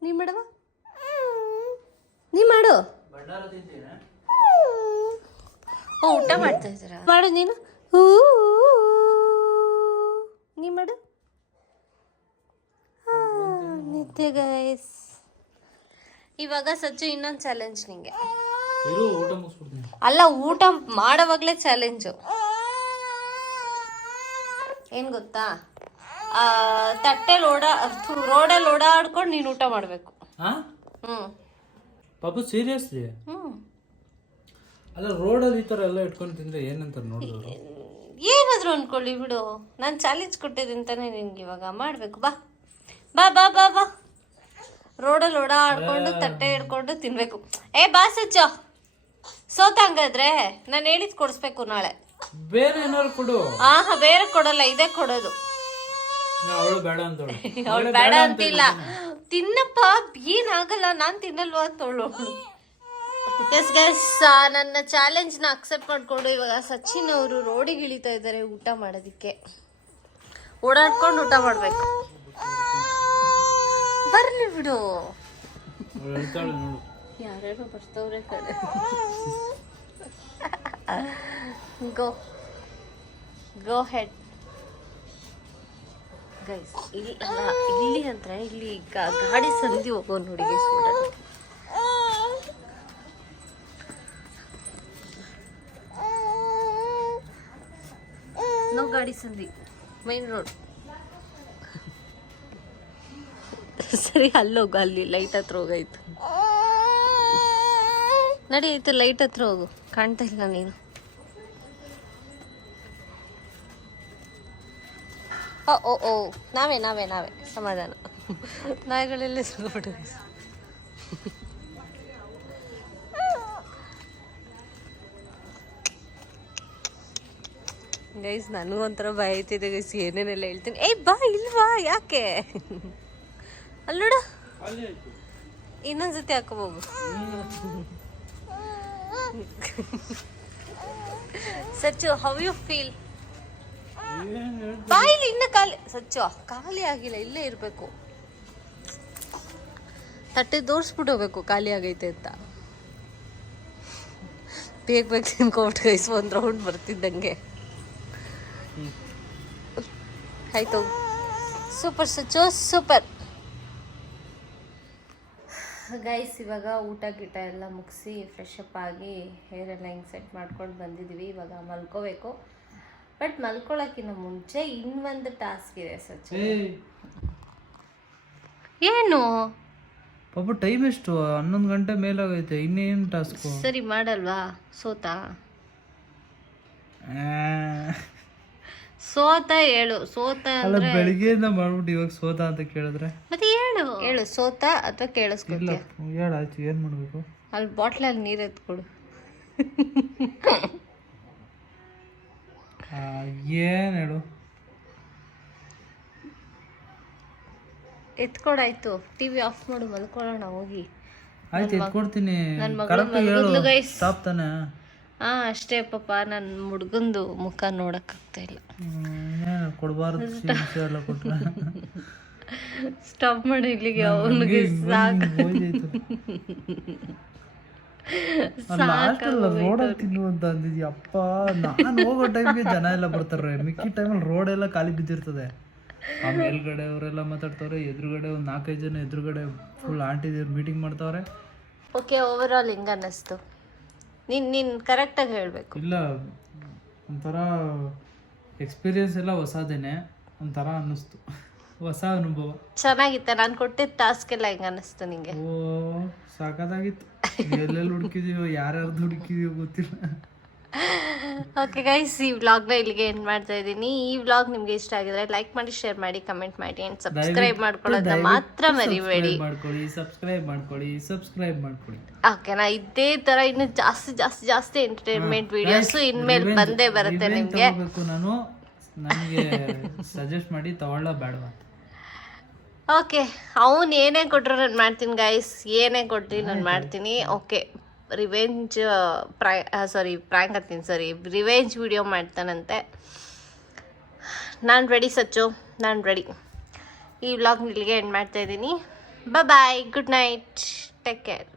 ನೀ ಮಾಡವ, ನೀ ಮಾಡು. ಭಂಡಾರ ತಿಂತೀರಾ? ಓ, ಊಟ ಮಾಡ್ತಾ ಇದ್ದೀರಾ? ಮಾಡು ನೀನು, ನೀ ಮಾಡು. ನಿದ್ದೆ ಗೈಸ್. ಇವಾಗ ಸಚ್ಚು ಇನ್ನೊಂದು ಚಾಲೆಂಜ್ ನಿಂಗೆ. ಊಟ ಮುಗಿಸ್ಬಿಡ್ತೀನಿ. ಅಲ್ಲ, ಊಟ ಮಾಡೋವಾಗಲೇ ಚಾಲೆಂಜು. ಏನು ಗೊತ್ತಾ, ತಟ್ಟೆಲಿ ರೋಡಲ್ಲಿ ಓಡಾಡ್ಕೊಂಡು ನೀನು ಊಟ ಮಾಡಬೇಕು. ಪಾಪು ಸೀರಿಯಸ್ಲಿ? ಅಲ್ಲ, ರೋಡಲ್ಲಿ ಈ ಥರ ಎಲ್ಲ ಇಟ್ಕೊಂಡು ತಿಂದ್ರೆ ಏನಂತಾರೆ ನೋಡಿದ್ರು. ಏನಾದರೂ ಅಂದ್ಕೊಳ್ಳಿ ಬಿಡು, ನಾನು ಚಾಲೆಂಜ್ ಕೊಟ್ಟಿದ್ದೀನಿ ತಾನೇ ನಿನ್ಗೆ. ಇವಾಗ ಮಾಡಬೇಕು. ಬಾ ಬಾ ಬಾ ಬಾ ಬಾ. ರೋಡಲ್ಲಿ ಓಡಾಡ್ಕೊಂಡು ತಟ್ಟೆ ಹಿಡ್ಕೊಂಡು ತಿನ್ಬೇಕು. ಬಾ ಸಚ್ಚು, ಸೋತಂಗಾದ್ರೆ ನಾನು ಹೇಳಿದ್ ಕೊಡಿಸ್ಬೇಕು ನಾಳೆ. ಬೇರೆ ಏನಾದ್ರು ಕೊಡು. ಬೇರೆ ಕೊಡಲ್ಲ, ಇದೇ ಕೊಡೋದು. ಅವಳು ಬೇಡ ಅಂತ. ಅವಳು ಬೇಡ ಅಂತಿಲ್ಲ, ತಿನ್ನಪ್ಪ, ಏನಾಗಲ್ಲ, ನಾನು ತಿನ್ನಲ್ವಾ ಅಂತ ಅವಳು. ಎಸ್ ಗೈಸ್, ನನ್ನ ಚಾಲೆಂಜ್ನ ಅಕ್ಸೆಪ್ಟ್ ಮಾಡಿಕೊಂಡು ಇವಾಗ ಸಚಿನ್ ಅವರು ರೋಡಿಗೆ ಇಳಿತಾ ಇದ್ದಾರೆ ಊಟ ಮಾಡೋದಕ್ಕೆ. ಓಡಾಡ್ಕೊಂಡು ಊಟ ಮಾಡಬೇಕು. ಬರ್ಲಿ ಬಿಡು, ಯಾರ್ಯಾರು ಬರ್ತವ್ರೆ ಕಡೆ. ಗೋ ಹೆಡ್ ಗೈಸ್. ಇಲ್ಲಿ ಅಂದ್ರೆ ಇಲ್ಲಿ ಗಾಡಿ ಸಂಧಿ ಹೋಗೋ ನೋಡಿ ಗೈಸ್. ನೋ ಗಾಡಿ ಸಂಧಿ, ಮೈನ್ ರೋಡ್. ಸರಿ, ಅಲ್ಲೋಗು, ಅಲ್ಲಿ ಲೈಟ್ ಹತ್ರ ಹೋಗಾಯ್ತು. ನಡಿ ಆಯ್ತು, ಲೈಟ್ ಹತ್ರ ಹೋಗು, ಕಾಣ್ತಾ ಇಲ್ಲ ನೀನು. ಓ ನಾವೇ ಸಮಾಧಾನ. ನಾಯಿಗಳೆಲ್ಲ ಸಿಗೋಬಿಟ್ಟು ಗೈಸ್. ನನಗೂ ಒಂಥರ ಭಯ ಐತಿದೆ ಗೈಸ್, ಏನೇನೆಲ್ಲ ಹೇಳ್ತೀನಿ. ಬಾ ಇಲ್ವಾ, ಯಾಕೆ ಅಲ್ಲೋಡ, ಇನ್ನೊಂದ್ಸತಿ ಹಾಕೋಬೋಗು. Sachu how you feel? ಬಾಯಿಲಿ ಇನ್ನ ಖಾಲಿ ಸಚ್ಚು ಖಾಲಿ ಆಗಿಲ್ಲ, ಇಲ್ಲೇ ಇರಬೇಕು. ತಟ್ಟೆ ತೋರಿಸ್ಬಿಟ್ಟು ಹೋಗ್ಬೇಕು ಖಾಲಿ ಆಗೈತೆ ಅಂತ. ಬೇಗ ಬೇಗ ತಿನ್ಕೊಬಿಟ್ಟು ಗೈಸ್, ಒಂದು ರೌಂಡ್ ಬರ್ತಿದ್ದಂಗೆ. ಆಯ್ತು, ಸೂಪರ್ ಸಚ್ಚು ಸೂಪರ್. ಗೈಸ್ ಇವಾಗ ಊಟ ಗೀಟ ಎಲ್ಲ ಮುಗಿಸಿ ಫ್ರೆಶ್ ಅಪ್ ಆಗಿ ಹೇರ್ ಎಲ್ಲ ಹಿಂಗೆ ಸೆಟ್ ಮಾಡ್ಕೊಂಡು ಬಂದಿದ್ದೀವಿ. ಇವಾಗ ಮಲ್ಕೋಬೇಕು. ಬಟ್ ಮಲ್ಕೊಳ್ಳೋಕ್ಕಿಂತ ಮುಂಚೆ ಇನ್ನೊಂದು ಟಾಸ್ಕ್ ಇದೆ ಸಚ್ಚು. ಏನು ಪಾಪ ಟೈಮ್ ಎಷ್ಟು? 11 ಗಂಟೆ ಮೇಲಾಗೈತೆ, ಇನ್ನೇನು ಟಾಸ್ಕು? ಸರಿ ಮಾಡಲ್ವಾ? ಸೋತಾ ಹೇಳು. ಸೋತ ಅಲ್ಲ, ಬೆಳಿಗ್ಗೆಯಿಂದ ಮಾಡ್ಬಿಟ್ಟು ಇವಾಗ ಸೋತ ಅಂತ ಕೇಳಿದ್ರೆ ಮತ್ತೆ ಹೇಳು ಸೋತ ಅಥವಾ ಕೇಳಿಸ್ಕೊತೀಯ? ಹೇಳು ಆಯ್ತು, ಏನು ಮಾಡಬೇಕು? ಅಲ್ಲಿ ಬಾಟ್ಲಲ್ಲಿ ನೀರು ಎತ್ಕೊಡು. ಏನು ಹೇಳು? ಎತ್ಕೊಡಾಯ್ತು. ಟಿವಿ ಆಫ್ ಮಾಡು, ಮಲ್ಕೊಳ್ಳೋಣ ಹೋಗಿ. ಆಯ್ತು ಎತ್ಕೊಡ್ತೀನಿ. ನನ್ನ ಮಗಳು ಕರೆಕ್ಟಾಗಿ ಹೇಳು. ಮಲ್ಗಿದ್ಲು ಗೈಸ್. ಸ್ಟಾಪ್ ತಾನೆ? ಅಷ್ಟೇ ಪಾಪ, ನನ್ನ ಹುಡ್ಗಂದು ಮುಖ ನೋಡಕ್ಕಾಗ್ತಾ ಇಲ್ಲ. ಕೊಡಬಾರ್ದು ಎಲ್ಲ ಕೊಟ್ರೆ. ಸ್ಟಾಪ್ ಮಾಡಿ ಇಲ್ಲಿಗೆ. ಅವನಿಗೆ ರೋಡಲ್ಲಿ ತಿನ್ನು ಅಂತ ಅಂದಿದ್ಯ. ಅಪ್ಪ, ನಾನು ಹೋಗೋ ಟೈಮ್ಗೆ ಜನ ಎಲ್ಲ ಬರ್ತಾರೆ, ಮಿಕ್ಕಿ ಟೈಮಲ್ಲಿ ರೋಡ್ ಎಲ್ಲ ಖಾಲಿ ಬಿದ್ದಿರ್ತದೆ. ಆ ಮೇಲ್ಗಡೆ ಅವರೆಲ್ಲ ಮಾತಾಡ್ತವ್ರೆ, ಎದುರುಗಡೆ ಒಂದು 4-5 ಜನ ಎದುರುಗಡೆ ಫುಲ್ ಆಂಟಿದಿವ್ರು ಮೀಟಿಂಗ್ ಮಾಡ್ತಾವ್ರೆ. ಓಕೆ, ಓವರ್ ಆಲ್ ಹೆಂಗ ಅನ್ನಿಸ್ತು? ನೀನು ಕರೆಕ್ಟಾಗಿ ಹೇಳಬೇಕು. ಇಲ್ಲ, ಒಂಥರ ಎಕ್ಸ್ಪೀರಿಯನ್ಸ್ ಎಲ್ಲ ಹೊಸದೇನೆ, ಒಂಥರ ಅನ್ನಿಸ್ತು, ಹೊಸ ಅನುಭವ. ಚೆನ್ನಾಗಿತ್ತ? ನಾನು ಕೊಟ್ಟಿದ್ದ ಟಾಸ್ಕ್ ಎಲ್ಲ ಹೆಂಗ ಅನ್ನಿಸ್ತು ನಿಂಗೆ? ಓ ಸಾಕಾಗಿತ್ತು. ಎಲ್ಲೆಲ್ಲಿ ಹುಡುಕಿದೀವೋ, ಯಾರ್ಯಾರ್ದು ಹುಡುಕಿದೀವೋ ಗೊತ್ತಿಲ್ಲ. ಓಕೆ ಗೈಸ್, ಈ ವ್ಲಾಗ್ನ ಇಲ್ಲಿಗೆ ಎಂಡ್ ಮಾಡ್ತಾ ಇದ್ದೀನಿ. ಈ ವ್ಲಾಗ್ ನಿಮ್ಗೆ ಇಷ್ಟ ಆಗಿದ್ರೆ ಲೈಕ್ ಮಾಡಿ, ಶೇರ್ ಮಾಡಿ, ಕಮೆಂಟ್ ಮಾಡಿ ಅಂಡ್ ಸಬ್ಸ್ಕ್ರೈಬ್ ಮಾಡ್ಕೊಳ್ಳೋದನ್ನ ಮಾತ್ರ ಮರಿಬೇಡಿ. ಸಬ್ಸ್ಕ್ರೈಬ್ ಮಾಡ್ಕೊಳ್ಳಿ. ಓಕೆನಾ? ಇದೇ ತರ ಇನ್ನು ಜಾಸ್ತಿ ಎಂಟರ್ಟೈನ್ಮೆಂಟ್ ವಿಡಿಯೋಸ್ ಇನ್ಮೇಲೆ ಬಂದೇ ಬರುತ್ತೆ ನಿಮ್ಗೆ. ನಾನು ನನಗೆ ಸಜೆಸ್ಟ್ ಮಾಡಿ ತಗೊಳ್ಳ ಬೇಡವಾ? ಓಕೆ, ಅವ್ನು ಏನೇ ಕೊಟ್ಟರು ನಾನು ಮಾಡ್ತೀನಿ ಗೈಸ್. ಏನೇ ಕೊಡ್ತೀನಿ ನಾನು ಮಾಡ್ತೀನಿ. ಓಕೆ, ರಿವೆಂಜ್ ಪ್ರ್ಯಾಂಕ್ ಅಂತೀನಿ, ರಿವೆಂಜ್ ವಿಡಿಯೋ ಮಾಡ್ತಾನಂತೆ. ನಾನು ರೆಡಿ ಸಚ್ಚು, ನಾನು ರೆಡಿ. ಈ ವ್ಲಾಗ್ ಇಲ್ಲಿಗೆ ಎಂಡ್ ಮಾಡ್ತಾ ಇದ್ದೀನಿ. ಬಾಯ್, ಗುಡ್ ನೈಟ್, ಟೇಕ್ ಕೇರ್.